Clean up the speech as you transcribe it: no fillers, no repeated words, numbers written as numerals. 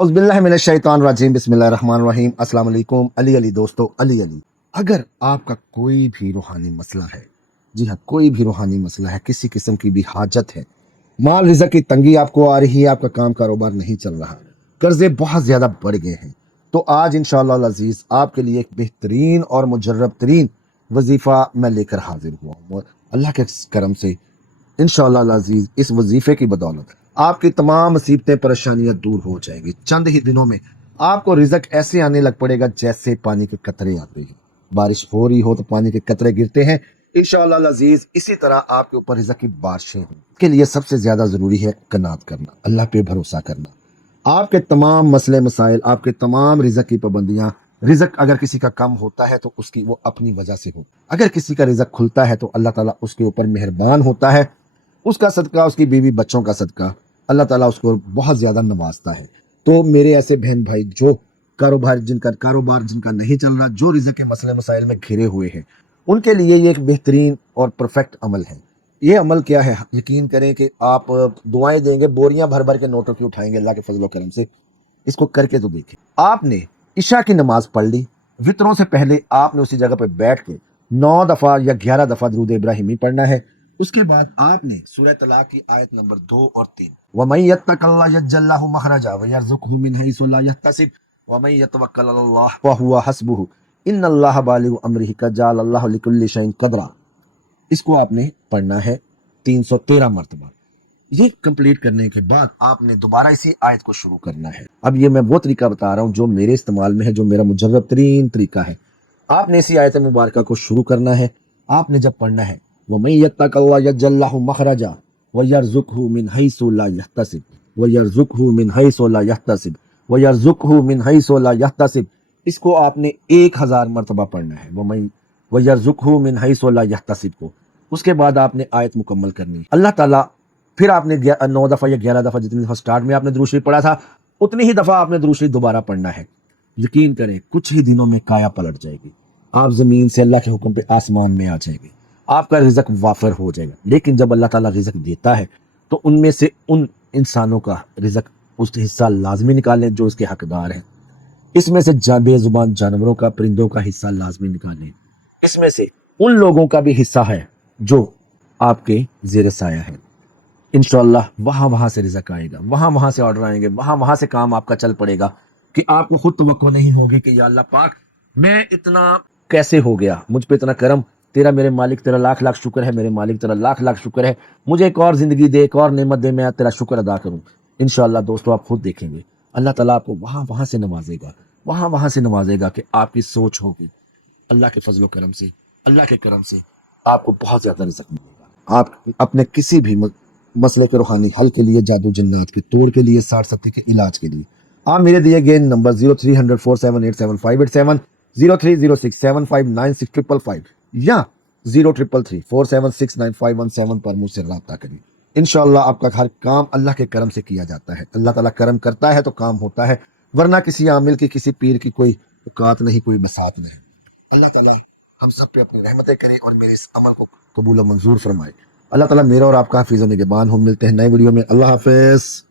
औज़ुबिल्लाहिमिनश्शैतानिर्रजीम बिस्मिल्लाहिर्रहमानिर्रहीम। अस्सलाम वालेकुम। अली अली दोस्तों, अली अली। अगर आपका कोई भी रूहानी मसला है, जी हाँ, कोई भी रूहानी मसला है, किसी किस्म की भी हाजत है, माल रिज़्क़ की तंगी आपको आ रही है, आपका काम कारोबार नहीं चल रहा, कर्ज़े बहुत ज़्यादा बढ़ गए हैं, तो आज इंशाअल्लाह अज़ीज़ आपके लिए एक बेहतरीन और मुजर्रब तरीन वजीफ़ा मैं लेकर हाजिर हुआ हूँ। और अल्लाह के करम से इंशाअल्लाह अज़ीज़ इस वजीफे की बदौलत आपकी तमाम मुसीबतें परेशानियां दूर हो जाएंगी। चंद ही दिनों में आपको रिज़्क़ ऐसे आने लग पड़ेगा जैसे पानी के कतरे आते हैं। बारिश हो रही हो तो पानी के कतरे गिरते हैं। इंशाअल्लाह अज़ीज़ इसी तरह आपके ऊपर रिज़्क़ की बारिशें हों। के लिए सबसे ज्यादा जरूरी है कनात करना, अल्लाह पे भरोसा करना। आपके तमाम मसले मसाइल, आपके तमाम रिज़्क़ की पाबंदियां, रिज़्क़ अगर किसी का कम होता है तो उसकी वो अपनी वजह से हो, अगर किसी का रिज़्क़ खुलता है तो अल्लाह ताला उसके ऊपर मेहरबान होता है। उसका सदका, उसकी बीवी बच्चों का सदका, अल्लाह ताला उसको बहुत ज़्यादा नवाजता है। तो मेरे ऐसे बहन भाई जो कारोबार जिनका नहीं चल रहा, जो रिज़्क़ के मसले मसाइल में घिरे हुए हैं, उनके लिए ये एक बेहतरीन और परफेक्ट अमल है। ये अमल क्या है? यकीन करें कि आप दुआएं देंगे, बोरियां भर भर के नोटों की उठाएंगे अल्लाह के फजल करम से। इसको करके तो देखें। आपने इशा की नमाज पढ़ ली, वित्रों से पहले आपने उसी जगह पर बैठ के 9 दफ़ा या 11 दफ़ा दुरूद इब्राहिमी पढ़ना है। उसके बाद आपने सूरह तलाक की आयत नंबर 2 और 3, वमन यत्तक़िल्लाह यजअल लहु मखरजा व यरज़ुक़हु मिन हैसु ला यहतसिब वमन यतवक्कल अलल्लाह फहुवा हस्बुहु इन्नल्लाह बालिगु अम्रिही क़द जअलल्लाहु लिकुल्लि शैइन क़दरा। इसको आपने पढ़ना है 313 मरतबा। ये कंप्लीट करने के बाद आपने दोबारा इसी आयत को शुरू करना है। अब ये मैं वो तरीका बता रहा हूँ जो मेरे इस्तेमाल में है, जो मेरा मुजर्रब तरीन तरीका है। आपने इसी आयत मुबारक को शुरू करना है। आपने जब पढ़ना है वमन यत्तक़िल्लाह यजअल लहु मखरजा व यरज़ुक़हु मिन हैसु ला यहतसिब व यरज़ुक़हु मिन हैसु ला यहतसिब व यरज़ुक़हु मिन हैसु ला यहतसिब, इसको आपने 1000 मरतबा पढ़ना है। वमन व यरज़ुक़हु मिन हैसु ला यहतसिब को। उसके बाद आपने आयत मुकम्मल करनी है। अल्लाह ताला फिर आपने 9 दफ़ा या 11 दफ़ा, जितनी दफ़ा स्टार्ट में आपने दुरूद शरीफ पढ़ा था, उतनी ही दफ़ा आपने दुरूद शरीफ दोबारा पढ़ना है। यकीन करें कुछ ही दिनों में काया पलट जाएगी। आप ज़मीन से अल्लाह के हुक्म पे आसमान में आ जाएंगे। आपका रिज़्क़ वाफर हो जाएगा। लेकिन जब अल्लाह ताला रिज़्क़ देता है तो उनमें से उन इंसानों का रिज़्क़ उस हिस्सा लाजमी निकालें जो उसके हकदार हैं। इसमें से बेजुबान जानवरों का, परिंदों का हिस्सा लाजमी निकालें। इसमें से उन लोगों का भी हिस्सा है जो आपके ज़ेर साया है। इंशाअल्लाह वहां से रिज़्क़ आएगा, वहां से ऑर्डर आएंगे, वहां से काम आपका चल पड़ेगा कि आपको खुद तवक्को नहीं होगी कि या अल्लाह पाक, मैं इतना कैसे हो गया, मुझ पे इतना करम, तेरा मेरे मालिक, तेरा लाख लाख शुक्र है, मेरे मालिक तेरा लाख लाख शुक्र है, मुझे एक और जिंदगी दे, एक और नेमत दे, मैं तेरा शुक्र अदा करूं। इंशाअल्लाह दोस्तों आप खुद देखेंगे अल्लाह ताला आपको वहां से नवाजेगा, वहां से नवाजेगा कि आपकी सोच होगी अल्लाह के फजल करम से, अल्लाह के करम से आपको बहुत ज्यादा रिज़्क़ मिलेगा। आप अपने किसी भी मसले के रूहानी हल के लिए, जादू जन्नात के तोड़ के लिए, 60 सत्ती के इलाज के लिए आप मेरे दिए गए नंबर 0300478757 0306759655 या 0333476951 पर मुझसे रब्ता करें। इंशाअल्लाह आपका हर काम अल्लाह के करम से किया जाता है। अल्लाह ताला करम करता है तो काम होता है, वरना किसी आमिल की, किसी पीर की कोई औकात नहीं, कोई बसात नहीं। अल्लाह ताला हम सब पे अपनी रहमतें करे और मेरे इस अमल को कबूल और मंजूर फरमाए। अल्लाह ताला मेरा और आपका हाफिज़ व निगहबान हो। मिलते हैं नए वीडियो में। अल्लाह हाफिज़।